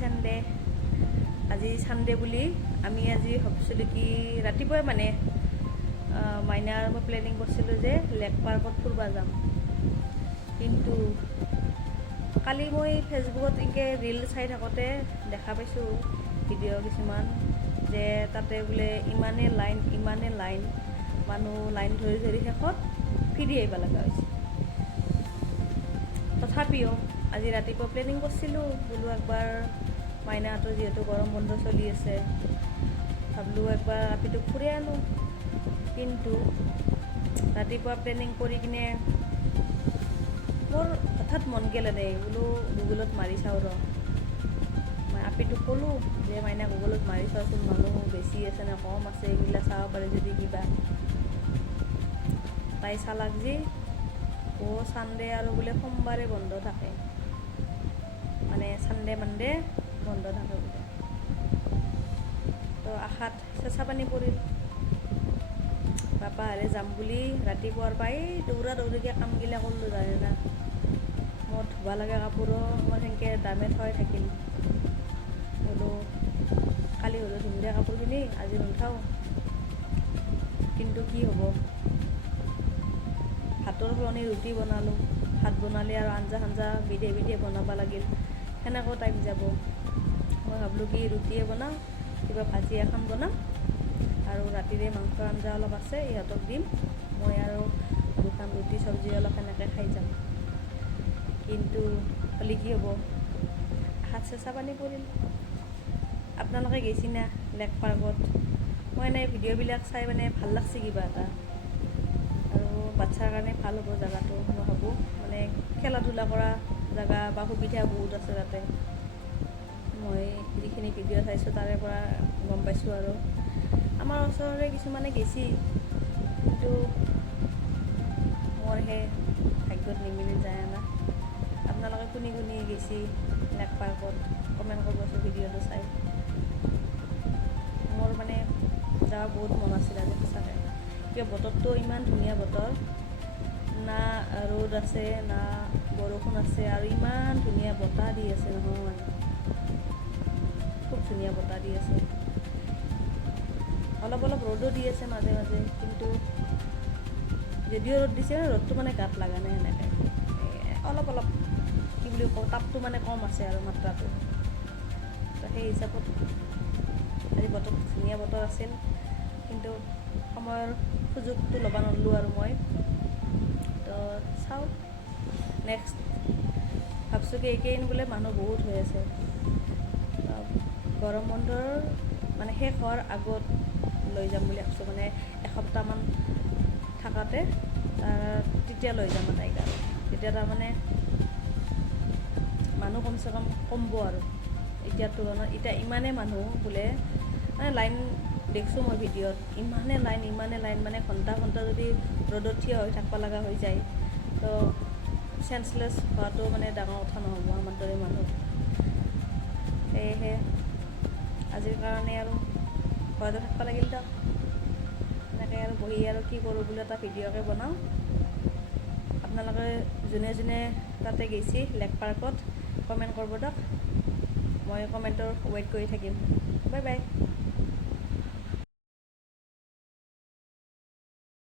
Sunday আজি Sunday বুলি আমি আজি ভাবিছিলোঁ কি ৰাতিপুৱাই মানে মাইনা আৰু মই প্লেনিং কৰিছিলোঁ যে লেক পাৰ্কত ফুৰিব যাম কিন্তু কালি মই ফেচবুকত এনেকৈ ৰিল চাই থাকোঁতে দেখা পাইছোঁ ভিডিঅ' কিছুমান যে তাতে বোলে ইমানে লাইন মানুহ লাইন ধৰি শেষত ফিৰি আহিব লগা হৈছে তথাপিও আজি ৰাতিপুৱা প্লেনিং কৰিছিলোঁ বোলো একবাৰ মাইনাহঁতৰ যিহেতু গৰম বন্ধ চলি আছে ভাবিলোঁ একবাৰ আপিটোক ফুৰি আনো কিন্তু ৰাতিপুৱা প্লেনিং কৰি কিনে মোৰ হঠাৎ মন গ'লে দেই বোলো গুগলত মাৰি চাওঁ ৰ মই আপিটোক ক'লোঁ যে মাইনা গুগলত মাৰি চাওঁচোন মানুহ বেছি আছে নে কম আছে এইবিলাক চাব পাৰে যদি কিবা তাই চালাক যি চানডে আৰু বোলে সোমবাৰে বন্ধ থাকে মানে চানডে মানডে বন্ধ থাকে বোলে তো আশাত চেঁচা পানী পৰিল বাপাহাৰে যাম বুলি ৰাতিপুৱাৰ পাই দৌৰিকৈ কামগিলা কৰিলোঁ জানে না মোৰ ধুব লগা কাপোৰো মই সেনেকৈ দামে থৈ থাকিল বোলো কালি হ'লেও ধুম দিয়া কাপোৰখিনি আজি নুঠাওঁ কিন্তু কি হ'ব ভাতৰ সলনি ৰুটি বনালোঁ ভাত বনালে আৰু আঞ্জা বিধে বনাব লাগিল সেনেকৈ টাইম যাব মই ভাবিলোঁ কি ৰুটিয়ে বনাওঁ কিবা ভাজি এখন বনাম আৰু ৰাতিৰে মাংসৰ আঞ্জা অলপ আছে ইহঁতক দিম মই আৰু দুখন ৰুটি চব্জি অলপ সেনেকৈ খাই যাম কিন্তু হ'লে কি হ'ব হাত চেঁচা পানী পৰিল আপোনালোকে গৈছি না লেক পাৰ্কত মই এনেই ভিডিঅ'বিলাক চাই মানে ভাল লাগছে কিবা এটা আৰু বাচ্ছাৰ কাৰণে ভাল হ'ব জেগাটো মই ভাবোঁ মানে খেলা ধূলা কৰা জেগা বা সুবিধা বহুত আছে তাতে মই যিখিনি ভিডিঅ' চাইছোঁ তাৰে পৰা গম পাইছোঁ আৰু আমাৰ ওচৰৰে কিছুমানে গেছি কিন্তু মোৰহে ভাগ্যত নিমিলি যায় না আপোনালোকে কোনে গেছি লেক পাৰ্কত কমেণ্ট কৰিবচোন ভিডিঅ'টো চাই মোৰ মানে যাব বহুত মন আছিল আজি সঁচাকৈ কিয় বতৰটো ইমান ধুনীয়া বতৰ না ৰ'দ আছে না বৰষুণ আছে আৰু ইমান ধুনীয়া বতাহ দি আছে নহয় খুব ধুনীয়া বতাহ দি আছে অলপ ৰ'দো দি আছে মাজে কিন্তু যদিও ৰ'দ দিছে ৰ'দটো মানে গাত লগা নাই সেনেকৈ অলপ কি বুলি কওঁ তাপটো মানে কম আছে আৰু মাত্ৰাটো তো সেই হিচাপত আজি বতৰ ধুনীয়া বতৰ আছিল কিন্তু সময়ৰ সুযোগটো ল'ব নোৱাৰিলোঁ আৰু মই তো চাওঁ নেক্সট ভাবছোঁ কি এইকেইদিন বোলে মানুহ বহুত হৈ আছে গৰম বন্ধৰ মানে শেষ হোৱাৰ আগত লৈ যাম বুলি ভাবছোঁ মানে এসপ্তাহমান থাকাতে তেতিয়া লৈ যাম তাইক আৰু তেতিয়া তাৰমানে মানুহ কমচে কম কমব আৰু এতিয়াৰ তুলনাত এতিয়া ইমানেই মানুহ বোলে মানে লাইন দেখিছোঁ মই ভিডিঅ'ত ইমানে লাইন মানে ঘণ্টা যদি ৰ'দত থিয় হৈ থাকিব লগা হৈ যায় তো চেঞ্চলেছ হোৱাটো মানে ডাঙৰ কথা নহ'ব আমাৰ দৰে মানুহ সেয়েহে আজিৰ কাৰণে আৰু ঘৰতে থাকিব লাগিল দিয়ক এনেকৈ আৰু বহি আৰু কি কৰোঁ বুলি এটা ভিডিঅ'কে বনাওঁ আপোনালোকে যোনে তাতে গৈছে লেক পাৰ্কত কমেণ্ট কৰিব দিয়ক মই কমেণ্টৰ ৱেইট কৰি থাকিম বাই